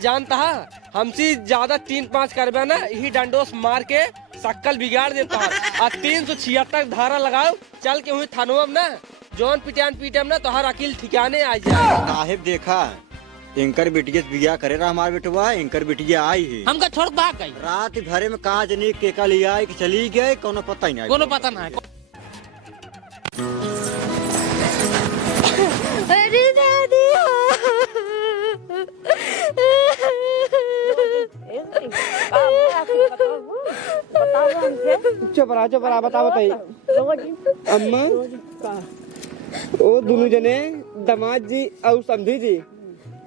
जानता है हमसे ज्यादा 3-5 करबे ना यही डंडोस मार के शक्ल बिगाड़ देता है। और 376 धारा लगाओ चल के हुई थानों में ना जौन पिटान पीटम ना तो हर अकील ठिकाने आ जाए। साहिब देखा इनकर बिटिया बिया करे रहा हमारे बेटवा, इनकर बिटिया आई है हमका छोड़ भाग गई। रात भरे में कहा जनी केका लिया कि चली गए कोनो पता ही नहीं। कोनो पता ना है। अरे दादी चुप रहा बताओ बताइए अम्मा। वो दोनों जने दामाद जी और समधी जी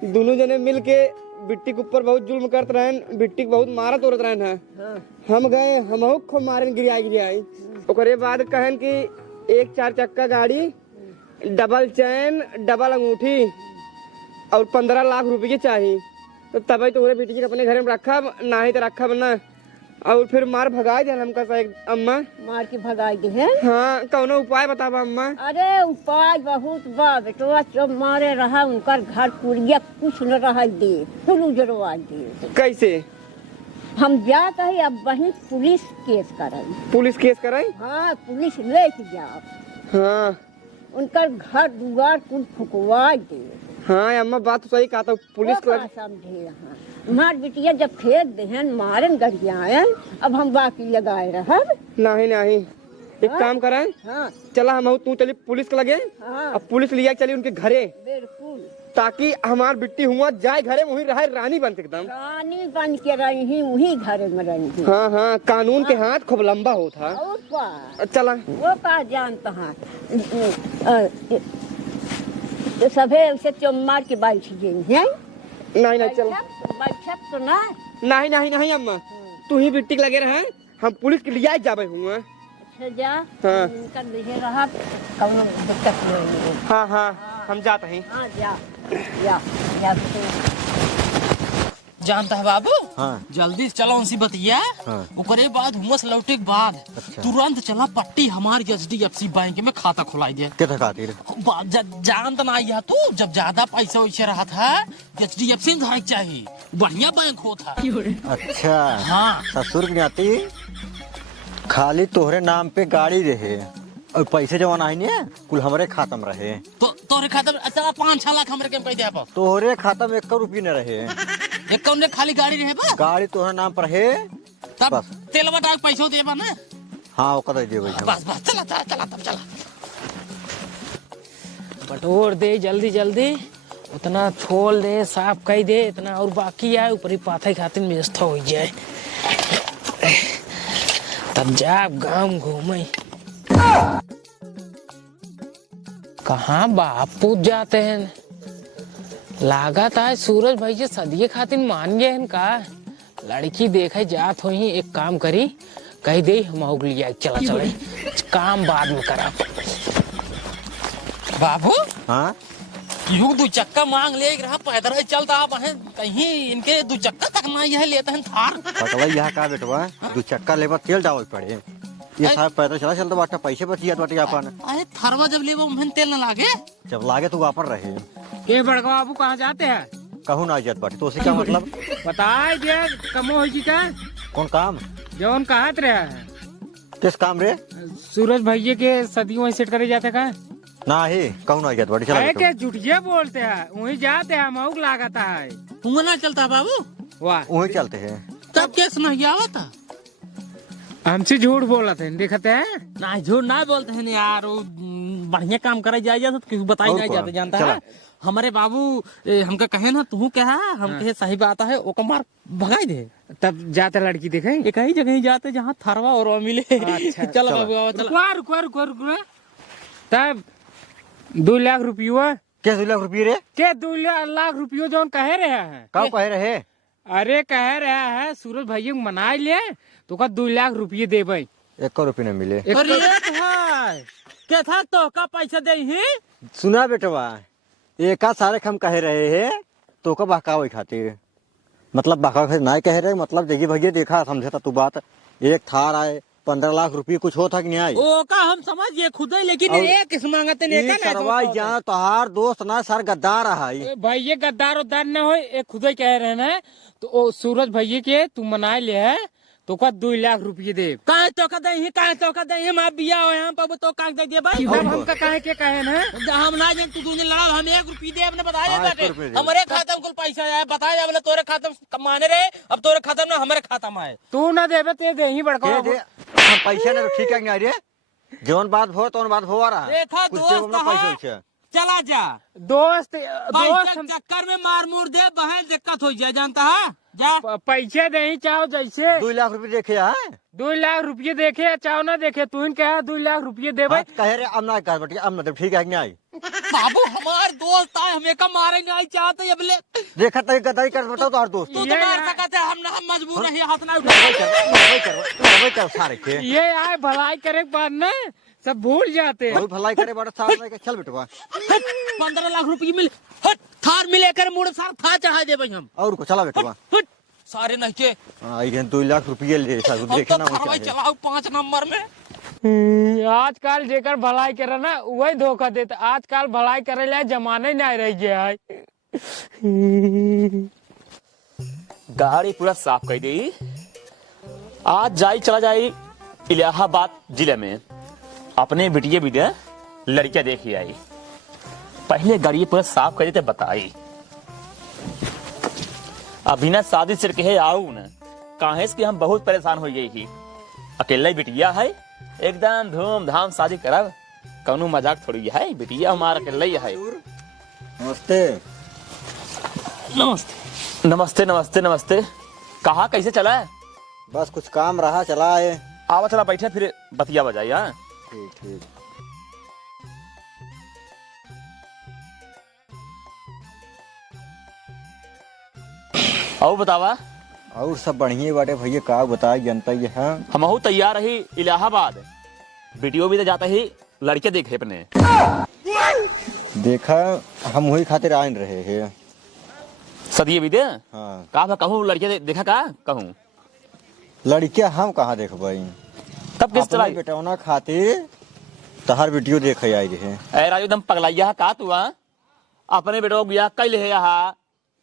दोनों जने मिल के बिट्टी के ऊपर बहुत जुल्म करते रहे, बिट्टी के बहुत मारत उड़त रहे हैं। हम गए हम खूब मारे गिराई ओकरे बाद कहन कि एक 4 चक्का गाड़ी, डबल चैन, डबल अंगूठी और 15 लाख रुपये चाहिए। तो तभी तो बिट्टी के अपने घर में रखा ना ही तो रखा ना। और फिर मार भगाई दे हमका अम्मा। मार के भगाई दे है? हाँ कौनो उपाय बतावा अम्मा। अरे उपाय बहुत बा बेटवा, जब मारे रहा उनकर घर पुड़िया कुछ न रहा दे, फुल उजरवा दे। कैसे? हम जात है अब वही पुलिस केस कराई। पुलिस केस कराई? हाँ पुलिस ले जाओ। हाँ उनकर घर दुआर कुल फुकवा दे। हाँ अम्मा बात तो सही कहा था पुलिस को समझे। हाँ मार बिटिया जब फेंक देहन मारन गरियायन, अब हम बाकी लगाए रहब नहीं एक काम कराए। हाँ चला हम तू चली पुलिस के लगे। हाँ अब पुलिस लिया चली उनके घरे, बिल्कुल, ताकि हमार बिट्टी हुआ जाए घरे वही रहे रानी बन के एकदम। रानी बन के रही वही घर में रही। हाँ कानून के हाथ खूब लंबा होता। और का चला वो का जानता है तो सभे उसे चुम्मार के बैठ गई। नहीं चल बैठक तो ना नहीं अम्मा तू ही बिट्टी के लगे रहे, हम पुलिस के लिए जाबे हुआ। अच्छा जा। हाँ उनका देखे रहा कौनो दिक्कत नहीं। हाँ हम जाते हैं। हाँ जा जानता है बाबू। हाँ। जल्दी चलो उनसे बतिया। हाँ। ओकरे बाद हुमस लौटे के बाद अच्छा। तुरंत चला पट्टी हमारी HDFC बैंक में खाता खुलाई दे। क्या खातिर? जानता ना यह तू जब ज्यादा पैसा वैसे रहा था HDFC में धारक चाहिए, बढ़िया बैंक होता। अच्छा हाँ। ससुर की नाती खाली तोहरे नाम पे गाड़ी रहे और पैसे जमा नहीं है कुल हमारे खाता में रहे। तो तोरे खाता में चला 5-6 लाख हमारे के पैसे पर तोहरे खाता में 1 रुपये न रहे। एक कौन खाली गाड़ी रहे बा? गाड़ी तोहरे नाम पर है तब बस। तेल बटा पैसा देबा ना। हाँ वो कद दे बस चला तब चला। बटोर दे जल्दी उतना छोल दे साफ कर दे, इतना और बाकी आए ऊपर ही पाथे खातिर व्यवस्था हो जाए तब जा गांव घूमे। कहाँ बापू जाते हैं? लागत है सूरज भाई जी सदिये खातिर मान गए हैं का। लड़की देखे जात हो ही एक काम करी कह दे हम लिया चला काम बाद में करा। बाबू हाँ यूं 2 चक्का मांग ले रहा पैदल चलता बहन कहीं इनके 2 चक्का तक ना यह लेते हैं थार। पकड़ा यहाँ का बेटवा 2 चक्का लेबा तेल डाल पड़े। ये सारा पैदल चलता बाटा पैसे बचिया बाटे अपन। अरे थरवा जब लेबो महन तेल न लागे। जब लागे तो वापर रहे। ये बड़का बाबू कहाँ जाते हैं? कहूँ ना जात बाटे तो उसे क्या मतलब? बताए दे कमो हो जी का कौन काम? जौन कहत रहे हैं किस काम रे? सूरज भैया के सदियों सेट करे जाते का ना ही कहूँ ना जात बाटे है चला के झूठिया बोलते हैं वही जाते हैं मऊक लागता है। हुआ ना चलता बाबू। वाह वही चलते हैं। तब केस नहीं आवता। हमसे झूठ बोला थे देखते हैं ना झूठ ना बोलते हैं यार, वो बढ़िया काम करे जाए जाता तो बताई नहीं जाते। जानता है हमारे बाबू हमका कहे ना तू क्या है हम कहे सही बात है वो मार भगाई दे। तब जाते लड़की देखे एक ही जगह जाते जहाँ थरवा और मिले। अच्छा, चलो बाबू चलो। रुको तब 2 लाख रुपये क्या 2 लाख रुपये रे? के 2 लाख रुपये जो कहे रहे हैं। कब कहे रहे? अरे कह रहा है सूरज भैया को मना ले तो का 2 लाख रुपये देवे। 1 रुपये न मिले। अरे भाई क्या था तो का पैसा दे ही? सुना बेटवा एक सारे हम कहे रहे है तो का बहकावे खातिर मतलब बहकावे खातिर नहीं कह रहे मतलब देखिए भैया देखा समझे तू बात। एक थार आए 15 लाख रुपये कुछ होता कि नहीं आई? ओ का हम समझ गए खुद ही, लेकिन और एक किस मांगते ने ये सरवाई जहाँ तोहार दोस्त ना सर गद्दार है। भाई ये गद्दार उद्दार न हो, एक खुद ही कह रहे हैं तो ओ सूरज भैया के तू मनाए ले है तो का 2 लाख रुपये दे। काहे तो का दे, काहे तो का दे, हम आप बिया हो यहाँ पर तो कागज दे भाई। अब हमका काहे के कहे ना हम ना जान तू दूने लड़ा, हम 1 रुपये दे अपने बताया बेटे, हमारे खाता में कुल पैसा आया बताया बोले तोरे खाता में कमाने रहे, अब तोरे खाता में हमारे खाता में आए, तू ना देबे ते दे ही बड़का पैसा नहीं ठीक है नहीं रे, जौन बात हो तो बात हो रहा है। देखा दोस्त पैसा चला जा दोस्त चक्कर में मार मुर दे, बहन दिक्कत हो जाए जानता है। जा पैसे दे चाहो जैसे 2 लाख रुपये देखे है, 2 लाख रुपये देखे चाहो ना देखे, तू क्या 2 लाख रुपये दे भाई कह रहे अब ना कर बेटी, अब ना ठीक है कि नहीं? बाबू हमार दोस्त है, हमें का मारे नहीं चाहते अब ले देखा तभी गद्दारी कर बताओ तो दोस्त तू तो मार सकते, हम मजबूर है हाथ ना उठा सारे के ये आए भलाई करे के बाद न सब भूल जाते हैं। भलाई करे बड़ा सारे चल बेटवा 15 लाख रुपये मिले, थार मिले कर मुड़ सार थार चढ़ा दे भाई हम, और को चला बेटवा सारे नहीं के 2 लाख रुपये ले देखना चलाओ 5 नंबर में। आजकल जेकर भलाई करे ना वही धोखा देता, आजकल भलाई करे ला जमाने नहीं रह गया है। गाड़ी पूरा साफ कर दी, आज जाई चला जाई इलाहाबाद जिले में, अपने बिटिया बिटिया लड़कियां देखी आई, पहले गाड़ी पूरा साफ कर देते बताई। अभी ना शादी सिर के आऊ न काहे कि हम बहुत परेशान हो गई ही, अकेला ही बिटिया है, एकदम धूमधाम शादी करब, कौनो मजाक थोड़ी है, बिटिया हमारा अकेला ही है। नमस्ते नमस्ते नमस्ते नमस्ते नमस्ते, कहा कैसे चला है? बस कुछ काम रहा चला है। आवा चला बैठे फिर बतिया बजाई। हाँ ठीक ठीक। और बतावा। और सब बढ़िया बाटे भैया, का बताए जनता ये है। हम तैयार रही इलाहाबाद, वीडियो भी तो जाता ही लड़के देखे अपने, देखा हम वही खातिर आए रहे हैं सदिये भी दे। हाँ का कहूँ लड़के देखा का कहूँ, लड़के हम कहाँ देख भाई, तब किस तरह बेटौना खातिर तहार वीडियो देखे आई रहे। ए राजू एकदम पगलाइया का तू अपने बेटो बियाह कई ले यहाँ,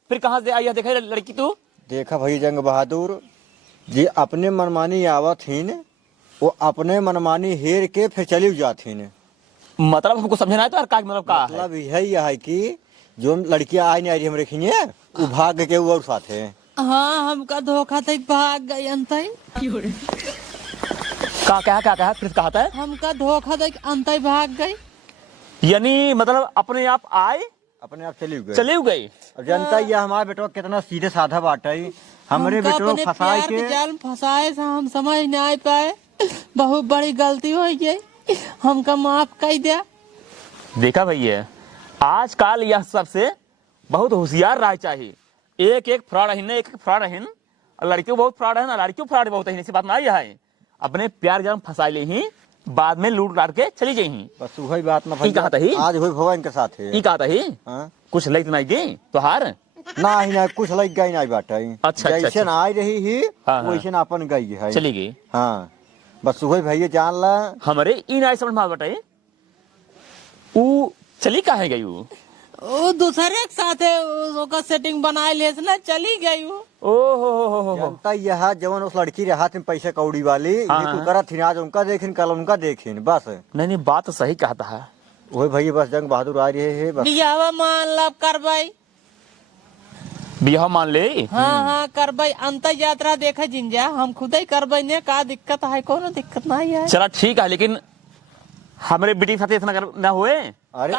फिर कहाँ से आई देखा लड़की तू? देखा भाई जंग बहादुर जी अपने मनमानी आवत हिन, वो अपने मनमानी हेर के फिर चली जाथिन। मतलब हमको समझना है तो यार, का मतलब का है? मतलब यही है कि जो लड़कियां आई नहीं आ रही हम रखी वो भाग के और साथ है। हाँ हमका धोखा तक भाग गई अंतई, क्या फिर कहा था? हमका धोखा तक अंतई भाग गई, यानी मतलब अपने आप आए अपने आप चली गई। अब जनता ये हमारा बेटो कितना सीधे साधा बात है, हमारे बेटो फंसाए के जाल में फंसाए से हम समझ नहीं पाए, बहुत बड़ी गलती हो गई, हमका माफ कर दिया। देखा भैया आजकल यह सबसे बहुत होशियार रह चाहिए, एक फ्रॉड है, एक फ्रॉड है, लड़कियों बहुत फ्रॉड है ना, लड़कियों फ्रॉड बहुत है, ऐसी बात ना है, अपने प्यार जाल फंसा ले ही बाद में लूट लाट के चली जाही। बस वही बात ना कहा था ही आज हुई भगवान के साथ है। कहा था ही हाँ? कुछ लग नहीं गई तो हार ना ही ना कुछ लग गई नहीं बात है। अच्छा जैसे ना आई रही ही वैसे ना अपन गई है, चली गई। हाँ बस वही भैया जान ला हमारे इन आई समझ में बटाई वो चली कहाँ गई वो दूसरे के साथ है, उसका सेटिंग बनाए ले ना चली गई वो। ओहो जनता यह जवन उस लड़की रहा थी पैसे कौड़ी वाली तू करा थी, आज उनका देखिन कल उनका देखिन बस। नहीं बात तो सही कहता है वही भैया बस जंग बहादुर आ रहे है बस। बियाह मान लब करवाई, बियाह मान ले। हाँ करवाई, अंत यात्रा देखा जिंजा हम खुद ही करवाई ने, का दिक्कत है? कोनो दिक्कत नहीं है। चला ठीक है, लेकिन हमारे बेटी के साथ इतना न हुए। अरे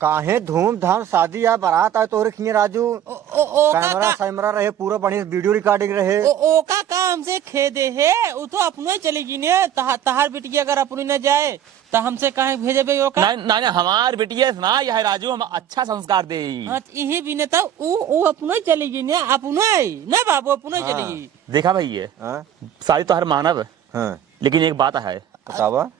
काहे धूमधाम शादी या बारात आए तोरे खिए राजू, कैमरा सैमरा रहे पूरा बढ़िया, वीडियो रिकॉर्डिंग रहे। ओ का काम से खेदे है, वो तो अपने चलेगी ने, तहार बेटी अगर अपनी न जाए तो हमसे कहे भेजे बे ओका? नहीं हमार बेटी ना यह राजू, हम अच्छा संस्कार दे। यही भी तो वो अपने चलेगी ने, अपने न बाबू अपने चलेगी। देखा भैया सारी तो हर मानव, लेकिन एक बात है बतावा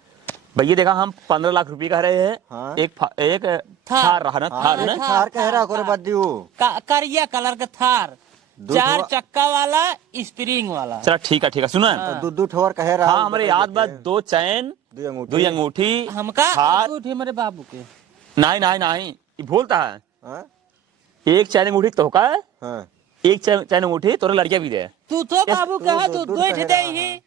भैया, देखा हम 15 लाख रुपए कह रहे हैं। हाँ? एक थार रहा ना, थार कह रहा करे बदियो करिया कलर का थार, 4 चक्का वाला स्प्रिंग वाला। चलो ठीक है सुना। दो दो ठोर कहे रहा। हाँ हमारे याद बात 2 चैन 2 अंगूठी हमका हार। अंगूठी हमारे बाबू के। नहीं ये भूलता है। हाँ? एक चैन अंगूठी तो का है, हाँ। एक चैन अंगूठी तोरे लड़कियां भी दे। तू तो बाबू कहा तू दूर दो कहे दे रहा। ही।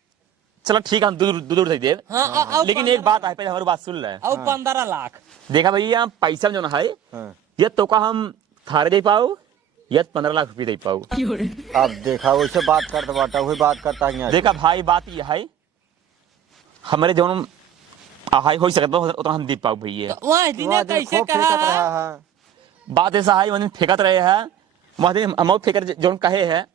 चलो ठीक है हम दूर से दे। हाँ लेकिन एक बात है, पहले हमारी बात सुन ले। और 15 लाख। देखा भैया पैसा जो ना है हाँ। ये तो का हम थारे दे पाऊ या 15 लाख रुपये दे पाऊ। अब देखा वैसे बात करता बाटा वही बात करता है। देखा भाई बात ये है हमारे जो हाई हो सकता उतना हम दे पाऊ भैया। वहाँ दिने कैसे कहा बात ऐसा है वहाँ फेंकत रहे हैं वहाँ दिन हम फेंकर जो कहे है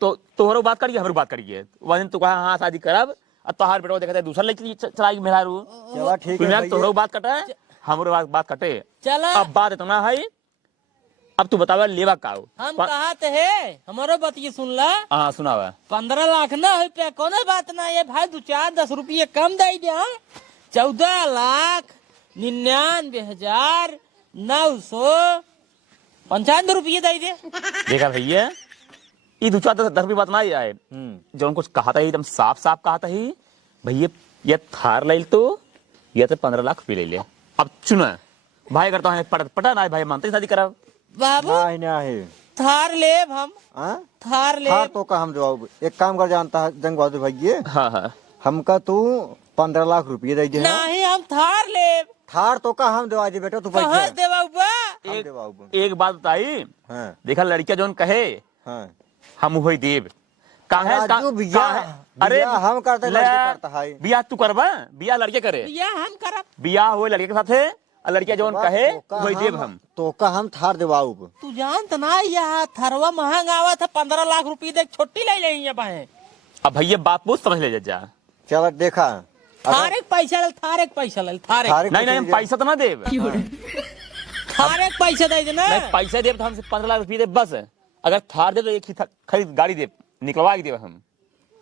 तो तोहरो बात करिए हमारी बात करिए। वहाँ दिन तू कहा हाँ शादी करब अब तो हार बेटा देखा दूसरा लेके चलाएगी मेरा रू। चला ठीक है तोहरो बात कटे हमारो बात कटे। चला अब बात इतना है अब तू बतावा लेवा का हम कहते है हमारो बात ये सुन ला। हाँ सुनावा 15 लाख ना हो पे कोनो बात ना ये भाई 2-4-10 रुपये कम दे दे। 14,99,995 रुपये दे दे। देखा भैया ये 2-4-10 रुपये बात ना आए जो कुछ कहा था एकदम साफ कहा था ही भैया ये थार ले तो ये तो 15 लाख रुपये ले ले। अब चुना भाई करता है पटा ना भाई मानते शादी करा बाबू नहीं थार ले हम हाँ? थार ले थार तो का हम जवाब एक काम कर जानता है जंग बहादुर भैया। हाँ हमका तू 15 लाख रुपये दे दे। नहीं हम थार ले थार तो का हम देवा दे बेटा तू कहाँ पैसा देवा बा। हम देवाऊब। एक बात बताई हाँ। देखा लड़कियां जो कहे हाँ। हम वही देव राजू भैया, अरे भैया हम करते ले, लड़के करता है। बिया तू करबा बिया लड़के करे भैया हम करब बिया हुए लड़के के साथ है और लड़कियां जो कहे वही देव हम। तो का हम थार देवाऊब। तू जानत ना यह थरवा महंगा आवा था 15 लाख रुपये देख छोटी ले लेंगे बाहे। अब भैया बात पूछ समझ ले जा। चल देखा थार एक पैसा ले थार एक पैसा ले थार एक नहीं हम पैसा तो ना देव थार एक पैसा दे देना। नहीं पैसा देव तो हमसे 15 लाख रुपये दे बस। अगर थार दे तो एक ही खरीद गाड़ी दे निकलवा के देव हम।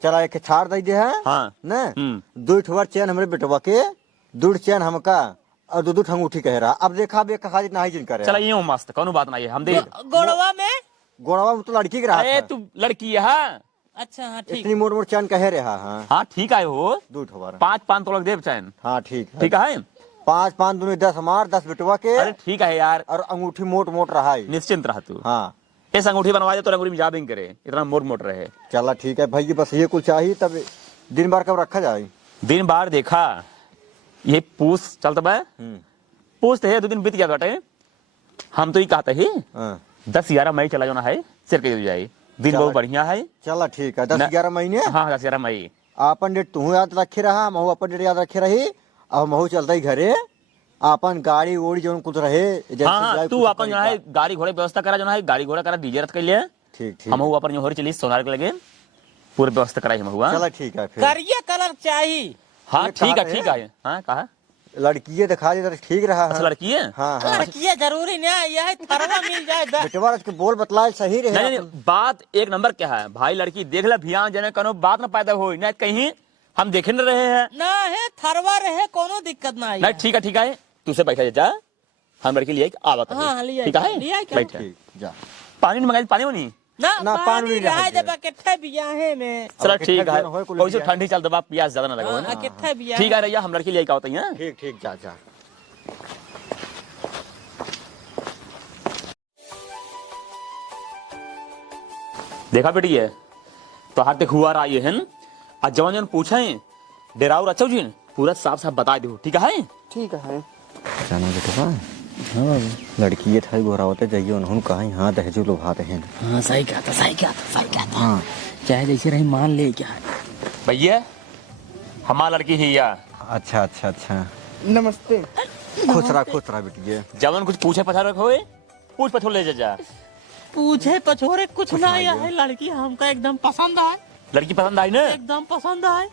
चला एक थार दे दे है हाँ न 2 ठोर चैन हमरे बेटवा के 2 चैन हमका और 2 अंगूठी कह रहा। अब देखा बे कहा नहीं जिन करे। चला ये मस्त कोनो बात नहीं है हम दे। गोड़वा में गोड़वा में तो लड़की के रहा अरे तू लड़की है हाँ अच्छा हाँ ठीक इतनी मोट चैन कह रहा। हाँ हाँ ठीक है हो 2 ठोर 5 तोलक देव चैन। हाँ ठीक है ठीक है 5 दूनी 10 हमार 10 बेटवा के अरे ठीक है यार और अंगूठी मोट रहा है। निश्चिंत रह तू। हाँ इस अंगूठी बनवा दे तो अंगूठी में जाबिंग करे इतना मोट रहे। चला ठीक है भाई बस ये कुछ चाहिए तब दिन भर कब रखा जाए। दिन बार देखा ये पूछ चलता बा पूछते है 2 दिन बीत गया बेटे हम तो ये कहते ही 10-11 मई चला जाना है सिर के जाए दिन बहुत बढ़िया है। चला ठीक है 10-11 महीने। हाँ 10-11 मई अपन डेट तू याद रखे रहा महू अपन डेट याद रखे रही अब महू चलता ही घरे अपन गाड़ी वोड़ी जो कुछ रहे। हाँ तू अपन जो है गाड़ी घोड़े व्यवस्था करा जो है गाड़ी घोड़ा करा डीजे रथ के लिए ठीक हम अपन जो हो चली सोनार के लगे पूरी व्यवस्था कराई हम हुआ। चला ठीक है फिर करिए कलर चाहिए। हाँ ठीक है हाँ कहा लड़की दिखा दे ठीक रहा। अच्छा लड़की है हाँ हाँ लड़की जरूरी नहीं यह थरवा मिल जाए बेटवा के बोल बतलाए सही रहे। नहीं बात एक नंबर क्या है भाई लड़की देख ले भियान जने कोनो बात ना पैदा हो न कहीं हम देख न रहे हैं ना है थरवा रहे कोनो दिक्कत ना नहीं ठीक है तू से बैठा जा हम लड़की लिए आवत हाँ, लिया ठीक है लिया क्या? बैठ ठीक जा पानी मंगाई पानी होनी ना पानी पानी रहा रहा है। देबा किथे बियाहे में चलो अब ठीक कितना है दिन होए कुल वैसे बियाह? ठंडी चल दबा प्यास ज्यादा ना लगा हाँ, ना किथे बियाहे ठीक है रैया हम लड़की लिए का होता है ठीक जा देखा बेटी है तो हाथ देख हुआ आई है आज जवान जवान पूछे डेराऊ अच्छा जी पूरा साफ बता दो ठीक है। ठीक है जाना बेटवा हाँ लड़की ये था गोरा होते जाइए उन्होंने कहा हाँ दहेजू लोभाते हैं। हाँ सही क्या था हाँ चाहे जैसे रही मान ले क्या भैया हमारा लड़की ही या अच्छा नमस्ते। खुश रहा बेटी जवान कुछ पूछे पछा रखो पूछ पछोड़ ले जा पूछे पछोरे कुछ ना आया है लड़की हमको एकदम पसंद आए लड़की पसंद आई ना एकदम पसंद आए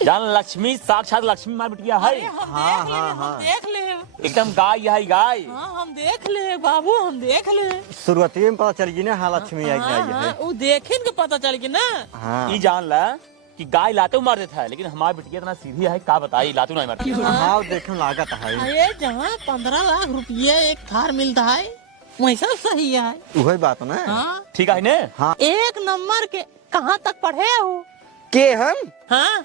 जान लक्ष्मी साक्षात लक्ष्मी मार बिटिया है हम देख ले एकदम गाय है गाय। हाँ हम देख ले बाबू हम देख ले शुरुआती में पता चल गई ना हाँ लक्ष्मी आई है। वो देखे के पता चल गया ना। हाँ ये जान ला कि गाय लाते मार देता है लेकिन हमारी बिटिया इतना सीधी है का बताई लातू नहीं मारती। हाँ देखे लागत है अरे जहाँ 15 लाख रुपये एक थार मिलता है वैसा सही है। वही बात ना। हाँ ठीक है ने? हाँ। एक नंबर के कहाँ तक पढ़े हो? के हम हाँ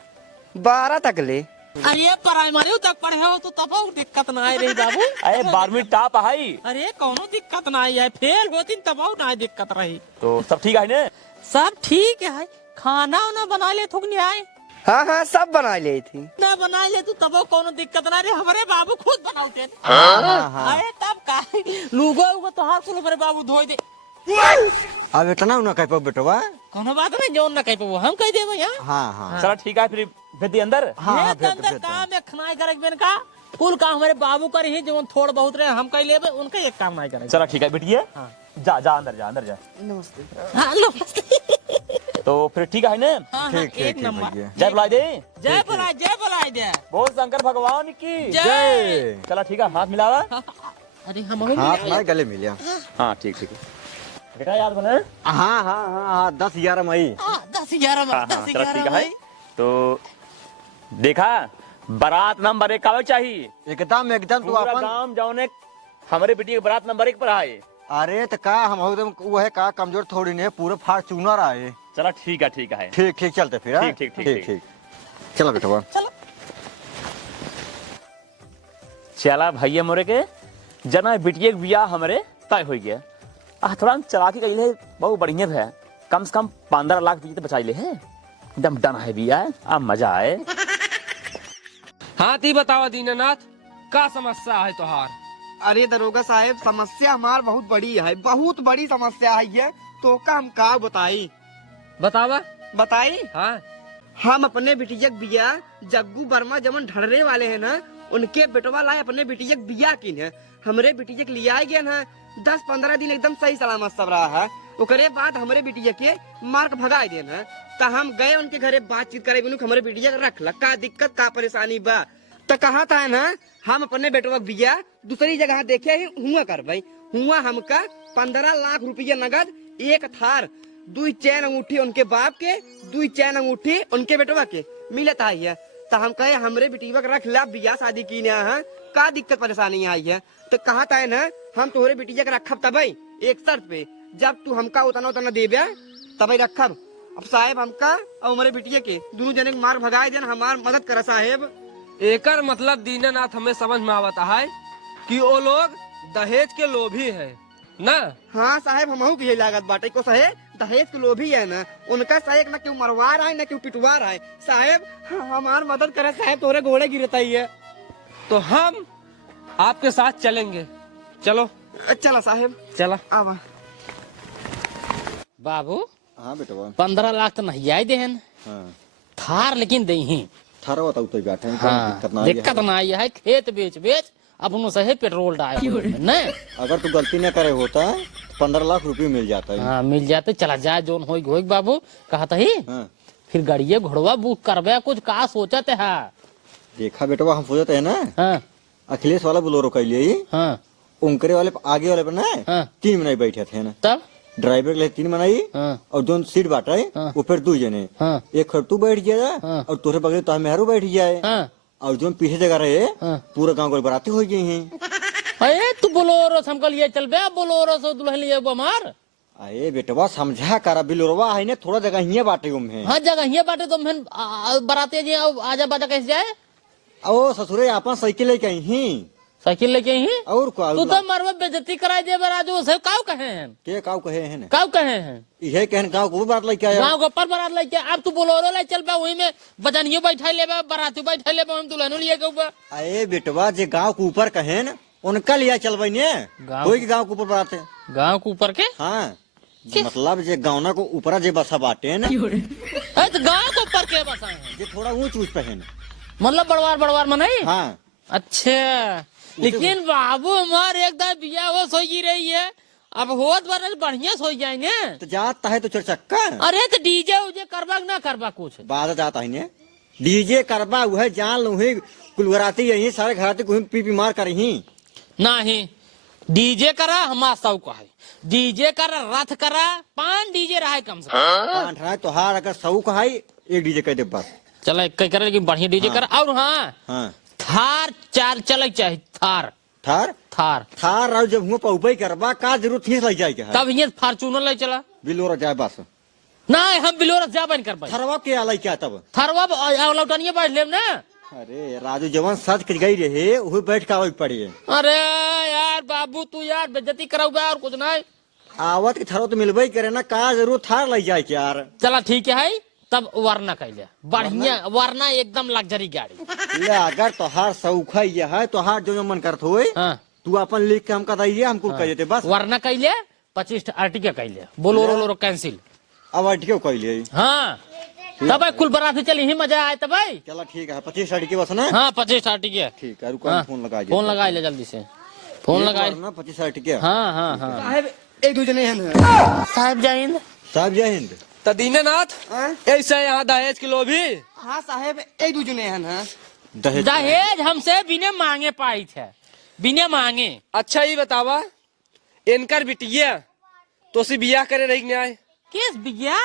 12 तक ले। अरे प्राइमरी तक पढ़े हो तो तब और दिक्कत ना आई रही बाबू। अरे 12वीं टॉप है। अरे कोनो दिक्कत ना आई है, फेल होती तब और ना दिक्कत रही। तो सब ठीक है ने? सब ठीक है। खाना वाना बना ले थुक नहीं आए हाँ हाँ सब बना ली थी। ना बना ले तू तब कोनो दिक्कत ना रे। हमारे बाबू खुद बनाते। अरे तब का लूगो तो हाथ से हमारे बाबू धोई दे। अब इतना ना कह पाओ बेटवा। कोनो बात नहीं, जो ना कह पाओ हम कह देबो यार। हाँ हाँ चलो ठीक है फिर भेज दी अंदर। हाँ ये हाँ, तो अंदर काम है खनाई करे बेन का फुल काम हमारे बाबू करे ही, जो थोड़ा बहुत रहे हम कह लेबे, उनका एक काम नहीं करे। चलो ठीक है बिटिया। हाँ। जा जा अंदर जा, अंदर जा। हाँ लो तो फिर ठीक है ने? हाँ ठीक ठीक एक ठीक नंबर। भैया। जय बुला दे। जय बुलाए दे। बोल शंकर भगवान की जय। चलो ठीक है, हाथ मिलावा। अरे हम हाथ ना गले मिलिया। हाँ ठीक ठीक है बेटा, याद बने। हाँ हाँ हाँ 10-11 मई। 10-11 हाँ हाँ चलो ठीक है। तो देखा बारात नंबर 1 का चाहिए। एकदम एकदम तू पूरा अपन। गांव जौने हमारे बेटी के बारात नंबर 1 पर आए। अरे तो का हम एकदम वो है का कमजोर थोड़ी नहीं, पूरे फार्चूनर आए। चलो ठीक है ठीक है। ठीक ठीक चलते फिर। हाँ? ठीक, ठीक, ठीक ठीक चलो बेटवा। चला भैया मोरे के जना बिटिया के बियाह हमारे तय हो गया। थोड़ा हम चला के गई है, बहुत बढ़िया है। कम से कम 15 लाख तो बचाई ले है। एकदम डन है बिया, अब मजा आए। हाँ ती बतावा दीनानाथ, का समस्या है तोहार? अरे दरोगा साहब समस्या हमार बहुत बड़ी है, बहुत बड़ी समस्या है ये। तो का हम का बताई? बतावा। बताई हाँ हम अपने बिटिया के बिया जग्गू वर्मा जमन ढड़रे वाले हैं ना, उनके बेटवा लाए अपने बिटिया के बिया की है। हमरे बिटिया के लिया गया ना 10-15 दिन एकदम सही सलामत सब रहा है। ओकरे बाद हमरे बिटिया के मार्क भगाए देना। तो हम गए उनके घरे बातचीत करे, हमारे बिटिया के रख ला, का दिक्कत का परेशानी बा। तो कहा था ना हम अपने बेटवा के बिया दूसरी जगह देखे ही हुआ कर भाई। हुआ हमका 15 लाख रुपया नगद, 1 थार, 2 चैन अंगूठी उनके बाप के, 2 चैन अंगूठी उनके बेटवा के मिलत आई है। तो हम कहे हमरे बिटिया के रख ला, बिया शादी की है, का दिक्कत परेशानी आई है। तो कहा था ना हम तोहरे बिटिया के रखब तब एक शर्त पे, जब तू हमका उतना उतना देबे तब रखब। अब साहेब हमका और हमारे बिटिया के दोनों जने के मार भगाए देन, हमार मदद करा साहेब। एकर मतलब दीनानाथ हमें समझ में आवता है कि वो लोग दहेज के लोभी है ना। हाँ साहेब हमहू की लागत बाटे को सहे दहेज के लोभी है ना, उनका साहेब ना क्यों मरवा रहा है ना क्यों पिटवा रहा है। साहेब हमार मदद करे साहेब, तोरे घोड़े गिरता ही है। तो हम आपके साथ चलेंगे। चलो चला साहेब चला। आवा। बाबू हाँ बेटवा। 15 लाख तो नहीं आई देहन, हाँ थार लेकिन दे ही। थारा बताओ तो बैठे हैं, हाँ दिक्कत ना आई है। खेत बेच अपनों से पेट्रोल डाल न। अगर तू गलती न करे होता तो 15 लाख रुपये मिल जाता है। हाँ मिल जाते, चला जाए जोन होई बाबू। कहता ही हाँ। फिर गाड़िया घोड़वा बुक करबे, कुछ का सोचते है? देखा बेटवा हम सोचते है ना, हाँ अखिलेश वाला बोलोरो कैलिए, हाँ उनकरे वाले आगे वाले पर ना हाँ 3 मनाई बैठे थे ना। तब ड्राइवर के लिए 3 मनाई हाँ और दोनों सीट बांटा है, हाँ। वो फिर 2 जने, हाँ एक खड़तू बैठ जाए हाँ। और तोरे बगल तो मेहरू बैठ जाए, हाँ और जो पीछे जगह रहे हाँ। पूरा गांव को बराती हो गई हैं। अरे तू बोलोरो से हमको लिए चल बे, बोलोरो से दुल्हन लिए बमार। अरे बेटवा समझा करा, बिलोरवा है ना थोड़ा जगह ही बाटे गुम है। हाँ जगह ये बाटे तो मैं बराते जी आजा बाजा कैसे जाए? ओ ससुरे आपन साइकिल लेके आई ही। साइकिल लेके ही और का तू तो मरवा बेइज्जती कराई दे बराजू से। काव कहे हैं? के काव कहे हैं ना, काव कहे हैं? यह कहन गांव को बात लेके आया। गाँव गोपर बारात लेके अब तू बोलोरो ले चल बे, वही में बजनियो बैठा लेबे, बराती बैठा लेबे, हम दुल्हनो लिए के ऊपर। अरे बेटवा जे गांव के ऊपर कहे न उनका लिया चलबई ने, कोई के गांव के ऊपर बात है। गाँव के ऊपर के हाँ मतलब जे गावना को ऊपर जे बसा बाटे ना, तो गाँव के ऊपर के बसा है, जे थोड़ा ऊंच ऊंच पे है ना। मतलब बड़वार में नहीं। हाँ अच्छा लेकिन बाबू हमार एकदम बिया हो सोई रही है, अब होत बार बढ़िया सोई जाएंगे। तो जाता है तो 4 चक्का, अरे तो डीजे उजे करबा ना करबा कुछ बाद जाता है ने डीजे करबा वह जान लू ही कुलवराती यही सारे घराती को पी पी मार कर ही नहीं। डीजे करा हमारा सब को है, डीजे करा रथ करा, 5 डीजे रहा है कम से कम। तो हार अगर 100 का है 1 डीजे कह दे बस। चल एक करे लेकिन बढ़िया डीजे करा। और हाँ हाँ थार 4 चले चाहिए, थार थार थार थार और जब हुआ पहुँच करबा का जरूरत थी लग जाए तब ये फार्चूनर ले चला बिलोरा जाए बस नहीं हम बिलोरस जा बन कर पाए थरवा के आलाई क्या तब थरवा लौटनिए बैठ लेम ना। अरे राजू जवान सच कर गई रहे वही बैठ के आवे पड़ी अरे यार बाबू तू यार बेइज्जती कराऊगा और कुछ नहीं। आवत के थरो तो मिलबे करे ना का जरूरत थार लग जाए यार। चला ठीक है तब वरना कैले बढ़िया वरना एकदम लग्जरी गाड़ी ले अगर तोहार सौखा ये है तोहार जो मन करत होए हाँ तू अपन लिख के हमका दइए हमको कह देते बस। वरना कैले 25 आर्टिका कैले बोलोरो कैंसिल अब अटके कहलिए हाँ तब कुल बरात चली ही मजा आए तब चला ठीक है 25 अटके बस ना। हाँ 25 आर्टिका ठीक है रुको फोन लगा फोन लगा ले जल्दी से फोन लगा ना 25 अटके। हाँ हाँ हाँ साहब एक दूसरे हैं साहब जय हिंद साहब जय हिंद। तो दीनानाथ ऐसा यहाँ दहेज के लोभी हाँ साहब एक दूसरे हैं ना दहेज दहेज हमसे बिना मांगे पाई थे बिना मांगे। अच्छा ही बतावा इनकर बिटिया तो सी बिया करे रही न्याय किस बिया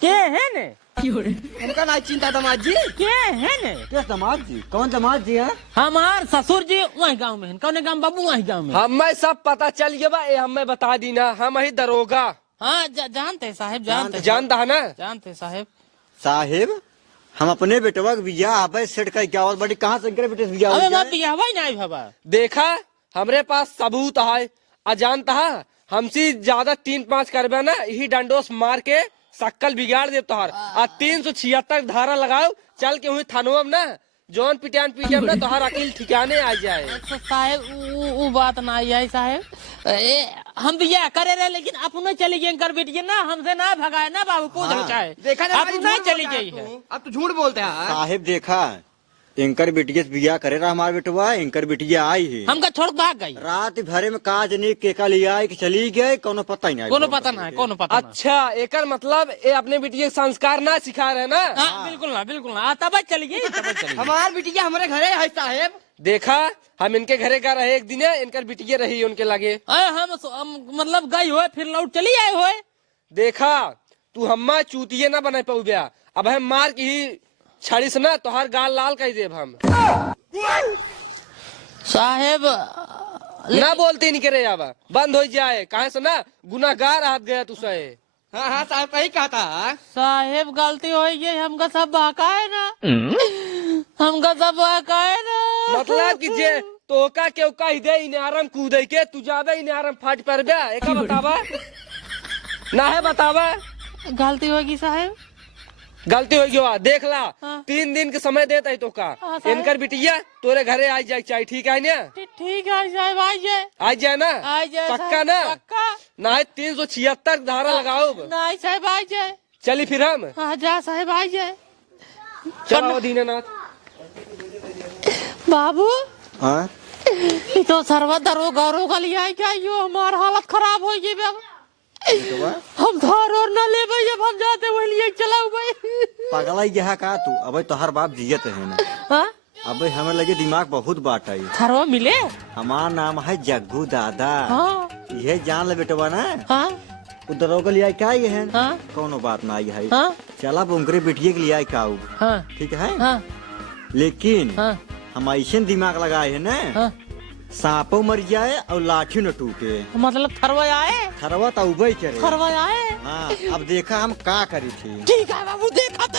के है ने उनका ना चिंता दामाद जी के है ने क्या दामाद जी कौन दामाद जी है। हमार ससुर जी वही गांव में कौन गांव बाबू वही गांव में। हमें सब पता चल गया बा ये हमें बता दी ना हम ही दरोगा हाँ जानते साहब जानते जानता है ना जानते साहब। साहेब हम अपने बेटवा के बिया आबे सेट का क्या बड़ी कहाँ से इनके बेटे से बिया अबे हो मैं जाए। बिया भाई नहीं बाबा देखा हमरे पास सबूत है अजानता है हमसे ज्यादा 3-5 करबे ना यही डंडोस मार के शक्ल बिगाड़ दे तोहार आ 376 धारा लगाओ चल के हुई थानवा में ना जौन पिटान पीटे ना तोहार अकील ठिकाने आ जाए। अच्छा साहब वो बात ना है साहब हम बिया करे रहे लेकिन अपने चली गए कर बेटिए ना हमसे ना भगाए ना बाबू को चाहे देखा ना अपने चली गई है। अब तो झूठ बोलते हैं। साहेब देखा इनकर बेटिया से बिया करे रहा हमारे बेटवा इनकर बेटिया आई है हमका छोड़ भाग गई रात भरे में काज नहीं केका लिया आई कि चली गए कोनो पता ही नहीं। कोनो पता ना कोनो पता ना। अच्छा एकर मतलब ये अपने बिटिया के संस्कार ना सिखा रहे ना। हाँ बिल्कुल ना तब चली गई तब चली गई। हमार बिटिया हमारे घरे है साहब। देखा हम इनके घरे का रहे एक दिन है इनकर बिटिया रही उनके लगे हम मतलब गई हो फिर लौट चली आए हो। देखा तू हम्मा चूतिये ना बना पाऊ ब्या अब हम मार की ही छड़ी से ना तोहार गाल लाल कर देब हम साहेब ना बोलते नहीं करे अब बंद हो जाए कहे से ना गुनाहगार हाथ गया तुसे। हाँ हाँ साहब सही कहा था। साहेब गलती हो गई हमका सब बहका है ना हमका सब बहका है ना। मतलब कि जे तोका के उका हिदे इनारम कूदे के तू जाबे इनारम फाट पर बे एका बतावा ना है बतावा। गलती होगी साहेब गलती हो गई देख ला हाँ। 3 दिन के समय देता है तो का हाँ, साहब। इनकर बिटिया तोरे घरे आ जाए चाहिए ठीक है ना ठीक है साहेब आ जाए आ जाए ना आ जाए पक्का साहब, ना पक्का ना है 376 धारा लगाओ नहीं साहेब आ जाए चली फिर हम आ जा साहेब आ जाए। चलो दीनानाथ बाबू हाँ ये तो सर्व दरोगा रोगा लिया क्या यो हमार हालत खराब हो गई बाबू हम धार और ना ले भाई जब हम जाते वही लिए चलाओ भाई पगला यह का तू अब तोहर बाप जियत है ना हाँ अब हमें लगे दिमाग बहुत बाट आई। थरवा मिले हमार नाम है जग्गू दादा। हाँ यह जान ले बेटवा ना हाँ उधर के लिए क्या ये है हाँ कोनो बात ना आई है। हाँ चला बुंगरे बिटिया के लिए का हाँ ठीक है हाँ लेकिन हाँ हम ऐसे दिमाग लगाए है ना हाँ सांपो मर जाए और लाठी न टूटे मतलब थरवा आए थरवा तो उबई करे। थरवा आए हाँ अब देखा हम का करी थी। ठीक है बाबू देखा तो